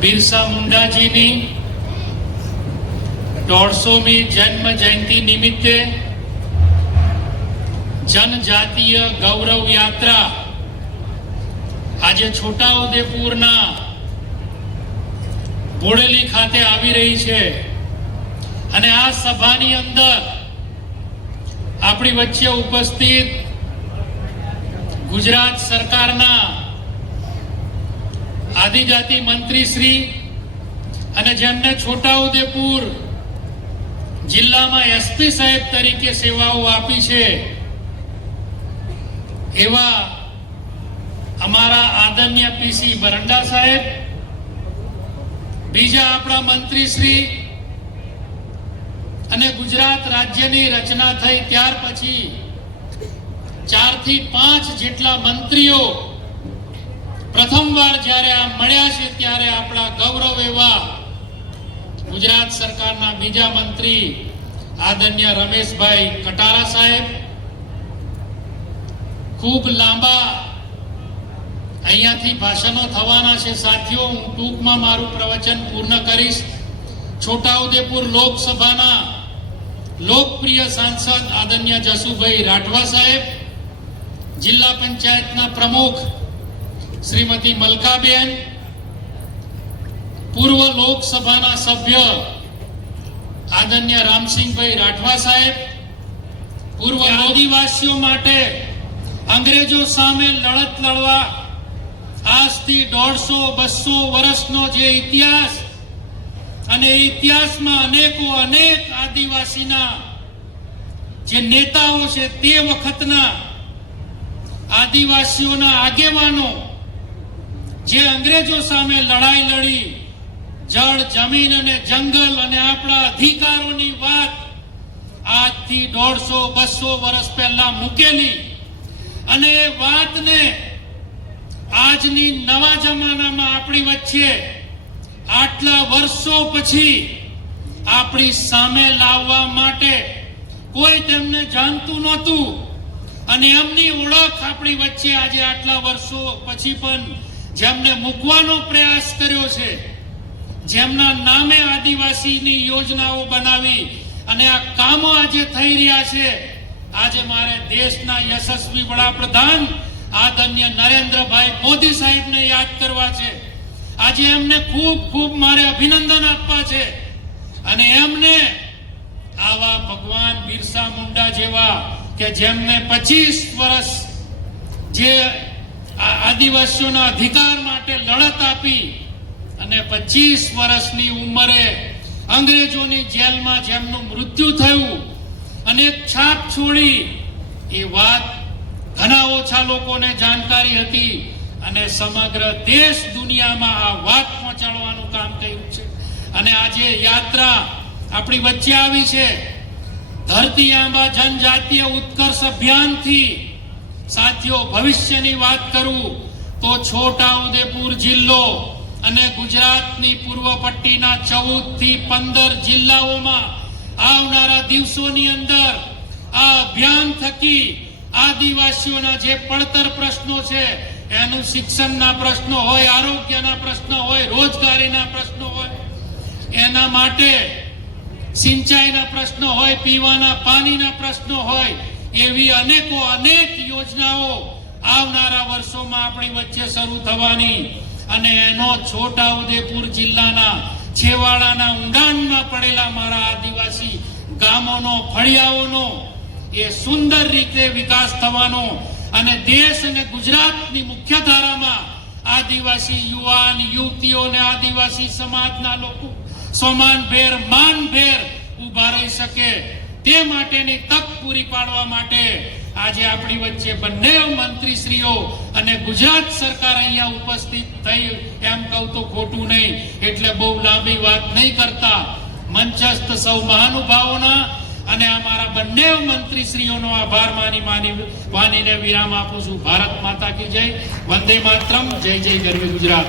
બિરસા મુંડાજીની દોઢસોમી જન્મ જયંતિ નિમિત્તે જનજાતીય ગૌરવ યાત્રા આજે છોટાઉદેપુરના બોડેલી ખાતે આવી રહી છે. અને આ સભાની અંદર આપણી વચ્ચે ઉપસ્થિત ગુજરાત સરકારના આદિજાતિ મંત્રી શ્રી અને જેમને છોટાઉદેપુર જિલ્લામાં એસપી સાહેબ તરીકે સેવાઓ આપી છે, એવા અમારા આદરણીય પીસી બરંડા સાહેબ, બીજા આપણા મંત્રી શ્રી અને ગુજરાત રાજ્યની રચના થઈ ત્યાર પછી ચારથી પાંચ જેટલા મંત્રીઓ પ્રથમવાર જ્યારે આ મળ્યા છે ત્યારે આપણા ગૌરવ એવા ગુજરાત સરકારના બીજા મંત્રી આદરણીય રમેશભાઈ કટારા સાહેબ, ખૂબ લાંબા અહીંયાથી ભાષણો થવાના છે. સાથીઓ, હું ટૂંકમાં મારું પ્રવચન પૂર્ણ કરીશ. છોટાઉદેપુર લોકસભાના લોકપ્રિય સાંસદ આદરણીય જસુભાઈ રાઠવા સાહેબ, જિલ્લા પંચાયતના પ્રમુખ શ્રીમતી મલકાબેન પૂર્વ લોકસભાના સભ્ય આદન્ય રામસિંહભાઈ રાઠવા સાહેબ પૂર્વ આદિવાસીઓ માટે અંગ્રેજો સામે લડત લડવા આજથી દોઢસો બસો વર્ષનો જે ઇતિહાસ અને ઇતિહાસમાં અનેકો અનેક આદિવાસીના જે નેતાઓ છે તે વખતના આદિવાસીઓના આગેવાનો જે અંગ્રેજો સામે લડાઈ લડી, જળ, જમીન અને જંગલ અને આપણા અધિકારોની વાત આજથી દોઢસો, બસો વર્ષ પહેલા મૂકેલી. અને એ વાતને આજની નવા જમાનામાં આપણી વચ્ચે આટલા વર્ષો પછી આપણી સામે લાવવા માટે કોઈ તેમને જાણતું નહોતું. અને એમની ઓળખ આપણી વચ્ચે આજે આટલા વર્ષો પછી પણ જેમને મૂકવાનો પ્રયાસ કર્યો છે, જેમના નામે આદિવાસીની યોજનાઓ બનાવી અને આ કામો આજે થઈ રહ્યા છે, આજે મારે દેશના યશસ્વી વડાપ્રધાન આદરણીય નરેન્દ્રભાઈ મોદી સાહેબને યાદ કરવા છે. આજે એમને ખૂબ ખૂબ મારે અભિનંદન આપવા છે. અને એમને આવા ભગવાન બિરસા મુંડા જેવા કે જેમને પચીસ વર્ષ જે આદિવાસીઓના અધિકાર માટે લડત આપી અને પચીસ વર્ષની ઉંમરે અંગ્રેજોની જેલમાં જેમનું મૃત્યુ થયું અને છાપ છોડી એ વાત ઘણા ઓછા લોકોને જાણકારી હતી અને સમગ્ર દેશ દુનિયામાં આ વાત પહોંચાડવાનું કામ કર્યું છે. અને આજે યાત્રા આપણી વચ્ચે આવી છે. ધરતી આંબા જનજાતીય ઉત્કર્ષ અભિયાનથી સાથીઓ, ભવિષ્યની વાત કરું તો છોટા ઉદેપુર જિલ્લો અને ગુજરાતની પૂર્વ પટ્ટીના ચૌદથી પંદર જિલ્લાઓમાં આવનારા દિવસોની અંદર આ અભિયાન થકી આદિવાસીઓના જે પડતર પ્રશ્નો છે, એનું શિક્ષણના પ્રશ્નો હોય, આરોગ્યના પ્રશ્નો હોય, રોજગારીના પ્રશ્નો હોય, એના માટે સિંચાઈના પ્રશ્નો હોય, પીવાના પાણીના પ્રશ્નો હોય એવી અનેકો અનેક યોજનાઓ આવનારા વર્ષોમાં આપણી વચ્ચે શરૂ થવાની અને એનો છોટા ઉદેપુર જિલ્લાના છેવાડાના ઊંડાણમાં પડેલા મારા આદિવાસી ગામોનો, ફળિયાઓનો એ સુંદર રીતે વિકાસ થવાનો અને દેશ અને ગુજરાતની મુખ્ય ધારામાં આદિવાસી યુવાન, યુવતીઓ અને આદિવાસી સમાજના લોકો, સમાન ભેર, માન ભેર ઊભા રહી શકે તે માટેની તક પૂરી પાડવા માટે આજે આપણી વચ્ચે બંને મંત્રીશ્રીઓ અને ગુજરાત સરકાર અહીંયા ઉપસ્થિત થઈ. એમ કહું તો ખોટું નહીં, એટલે બહુ લાંબી વાત નહીં કરતા. મંચસ્થ સૌ મહાનુભાવોના અને અમારા બંને મંત્રીશ્રીઓનો આભાર માની માની માનીને વિરામ આપું છું. ભારત માતા કી જય. વંદે માતરમ. જય જય ગરવી ગુજરાત.